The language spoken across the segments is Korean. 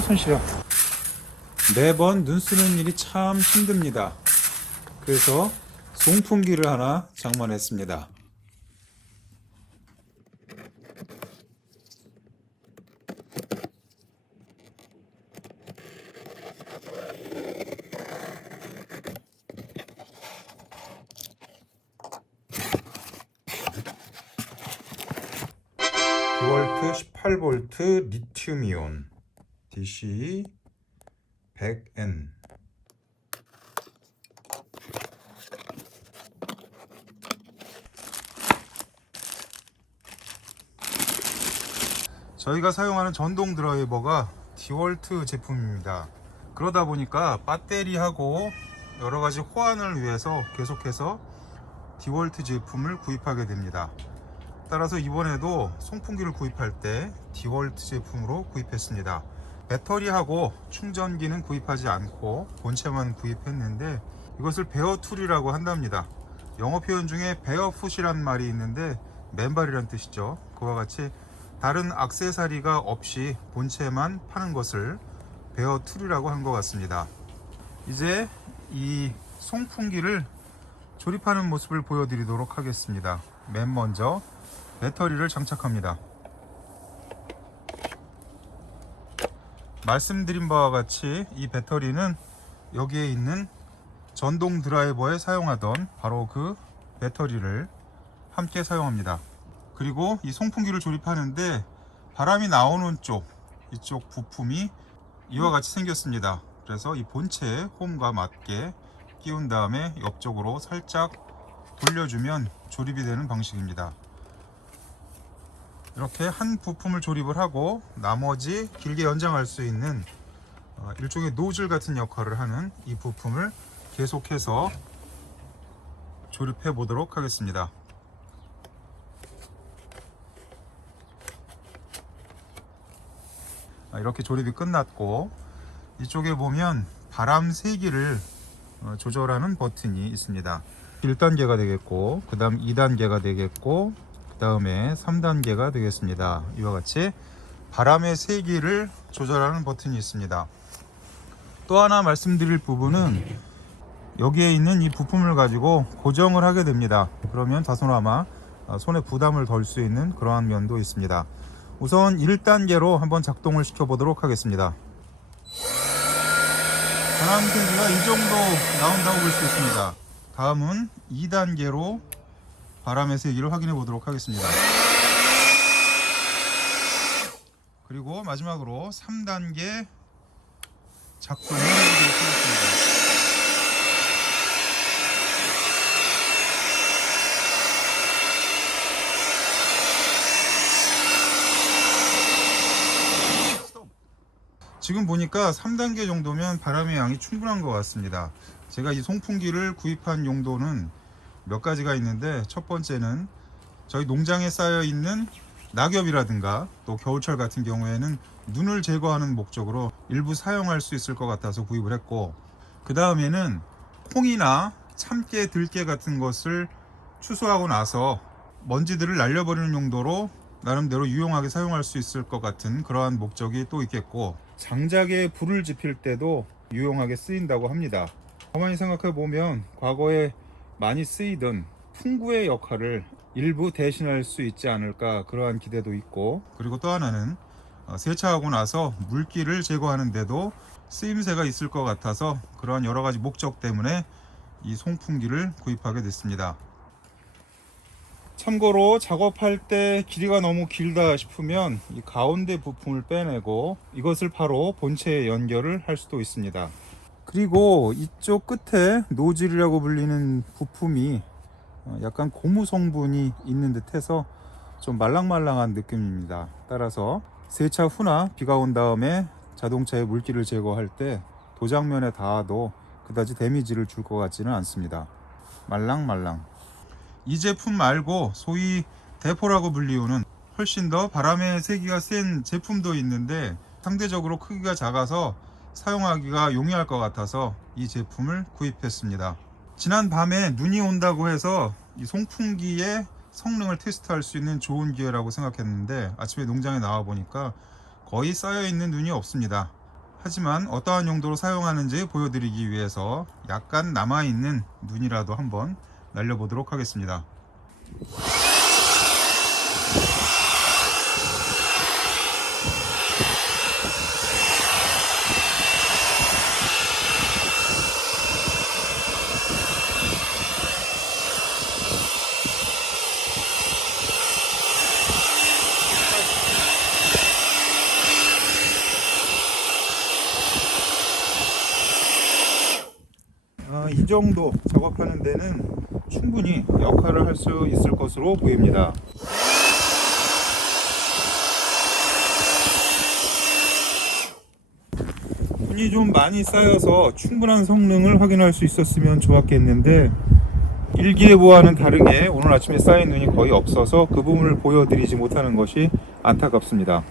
손 시려. 매번 눈 쓰는 일이 참 힘듭니다. 그래서 송풍기를 하나 장만했습니다. 디월트 18V 리튬이온 DC 100N. 저희가 사용하는 전동 드라이버가 디월트 제품입니다. 그러다 보니까 배터리하고 여러가지 호환을 위해서 계속해서 디월트 제품을 구입하게 됩니다. 따라서 이번에도 송풍기를 구입할 때 디월트 제품으로 구입했습니다. 배터리하고 충전기는 구입하지 않고 본체만 구입했는데, 이것을 베어툴이라고 한답니다. 영어 표현 중에 베어풋이란 말이 있는데 맨발이란 뜻이죠. 그와 같이 다른 액세서리가 없이 본체만 파는 것을 베어툴이라고 한 것 같습니다. 이제 이 송풍기를 조립하는 모습을 보여드리도록 하겠습니다. 맨 먼저 배터리를 장착합니다. 말씀드린 바와 같이 이 배터리는 여기에 있는 전동 드라이버에 사용하던 바로 그 배터리를 함께 사용합니다. 그리고 이 송풍기를 조립하는데 바람이 나오는 이쪽 부품이 이와 같이 생겼습니다. 그래서 이 본체 홈과 맞게 끼운 다음에 옆쪽으로 살짝 돌려주면 조립이 되는 방식입니다. 이렇게 한 부품을 조립을 하고 나머지 길게 연장할 수 있는 일종의 노즐 같은 역할을 하는 이 부품을 계속해서 조립해 보도록 하겠습니다. 이렇게 조립이 끝났고, 이쪽에 보면 바람 세기를 조절하는 버튼이 있습니다. 1단계가 되겠고, 그 다음 2단계가 되겠고, 그 다음에 3단계가 되겠습니다. 이와 같이 바람의 세기를 조절하는 버튼이 있습니다. 또 하나 말씀드릴 부분은 여기에 있는 이 부품을 가지고 고정을 하게 됩니다. 그러면 다소나마 손에 부담을 덜 수 있는 그러한 면도 있습니다. 우선 1단계로 한번 작동을 시켜 보도록 하겠습니다. 바람 세기가 이 정도 나온다고 볼 수 있습니다. 다음은 2단계로 바람의 세기를 확인해 보도록 하겠습니다. 그리고 마지막으로 3단계 작동을 해보도록 하겠습니다. 지금 보니까 3단계 정도면 바람의 양이 충분한 것 같습니다. 제가 이 송풍기를 구입한 용도는 몇 가지가 있는데, 첫 번째는 저희 농장에 쌓여 있는 낙엽이라든가 또 겨울철 같은 경우에는 눈을 제거하는 목적으로 일부 사용할 수 있을 것 같아서 구입을 했고, 그 다음에는 콩이나 참깨, 들깨 같은 것을 추수하고 나서 먼지들을 날려버리는 용도로 나름대로 유용하게 사용할 수 있을 것 같은 그러한 목적이 또 있겠고, 장작에 불을 지필 때도 유용하게 쓰인다고 합니다. 가만히 생각해 보면 과거에 많이 쓰이던 풍구의 역할을 일부 대신할 수 있지 않을까, 그러한 기대도 있고, 그리고 또 하나는 세차하고 나서 물기를 제거하는 데도 쓰임새가 있을 것 같아서 그러한 여러 가지 목적 때문에 이 송풍기를 구입하게 됐습니다. 참고로 작업할 때 길이가 너무 길다 싶으면 이 가운데 부품을 빼내고 이것을 바로 본체에 연결을 할 수도 있습니다. 그리고 이쪽 끝에 노즐이라고 불리는 부품이 약간 고무 성분이 있는 듯해서 좀 말랑말랑한 느낌입니다. 따라서 세차 후나 비가 온 다음에 자동차의 물기를 제거할 때 도장면에 닿아도 그다지 데미지를 줄 것 같지는 않습니다. 말랑말랑. 이 제품 말고 소위 대포라고 불리우는 훨씬 더 바람의 세기가 센 제품도 있는데 상대적으로 크기가 작아서 사용하기가 용이할 것 같아서 이 제품을 구입했습니다. 지난 밤에 눈이 온다고 해서 이 송풍기의 성능을 테스트할 수 있는 좋은 기회라고 생각했는데, 아침에 농장에 나와 보니까 거의 쌓여 있는 눈이 없습니다. 하지만 어떠한 용도로 사용하는지 보여드리기 위해서 약간 남아있는 눈이라도 한번 날려보도록 하겠습니다. 이 정도 작업하는 데는 충분히 역할을 할 수 있을 것으로 보입니다. 눈이 좀 많이 쌓여서 충분한 성능을 확인할 수 있었으면 좋았겠는데, 일기예보와는 다르게 오늘 아침에 쌓인 눈이 거의 없어서 그 부분을 보여드리지 못하는 것이 안타깝습니다.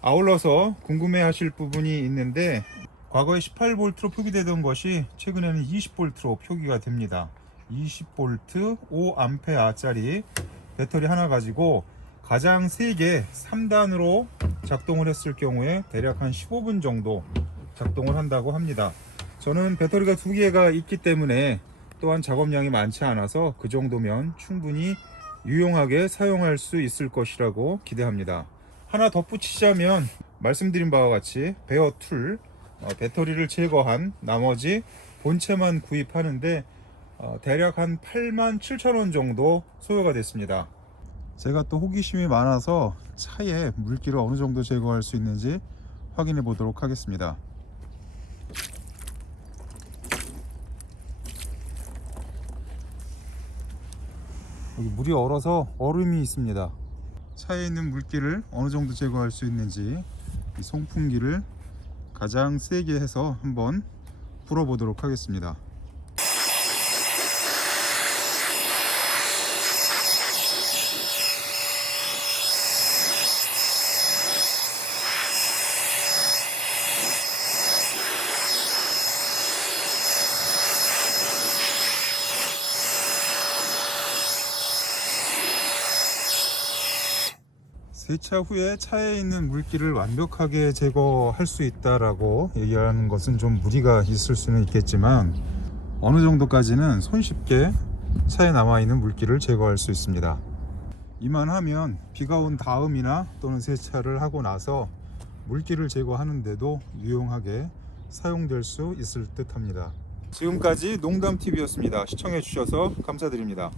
아울러서 궁금해하실 부분이 있는데, 과거에 18V로 표기되던 것이 최근에는 20V로 표기가 됩니다. 20V 5A짜리 배터리 하나 가지고 가장 세게 3단으로 작동을 했을 경우에 대략 한 15분 정도 작동을 한다고 합니다. 저는 배터리가 2개가 있기 때문에 또한 작업량이 많지 않아서 그 정도면 충분히 유용하게 사용할 수 있을 것이라고 기대합니다. 하나 덧붙이자면 말씀드린 바와 같이 베어 툴, 배터리를 제거한 나머지 본체만 구입하는데 대략 한 87,000원 정도 소요가 됐습니다. 제가 또 호기심이 많아서 차에 물기를 어느 정도 제거할 수 있는지 확인해 보도록 하겠습니다. 여기 물이 얼어서 얼음이 있습니다. 차에 있는 물기를 어느 정도 제거할 수 있는지 이 송풍기를 가장 세게 해서 한번 불어보도록 하겠습니다. 세차 후에 차에 있는 물기를 완벽하게 제거할 수 있다라고 얘기하는 것은 좀 무리가 있을 수는 있겠지만 어느 정도까지는 손쉽게 차에 남아있는 물기를 제거할 수 있습니다. 이만하면 비가 온 다음이나 또는 세차를 하고 나서 물기를 제거하는데도 유용하게 사용될 수 있을 듯 합니다. 지금까지 농담TV였습니다. 시청해 주셔서 감사드립니다.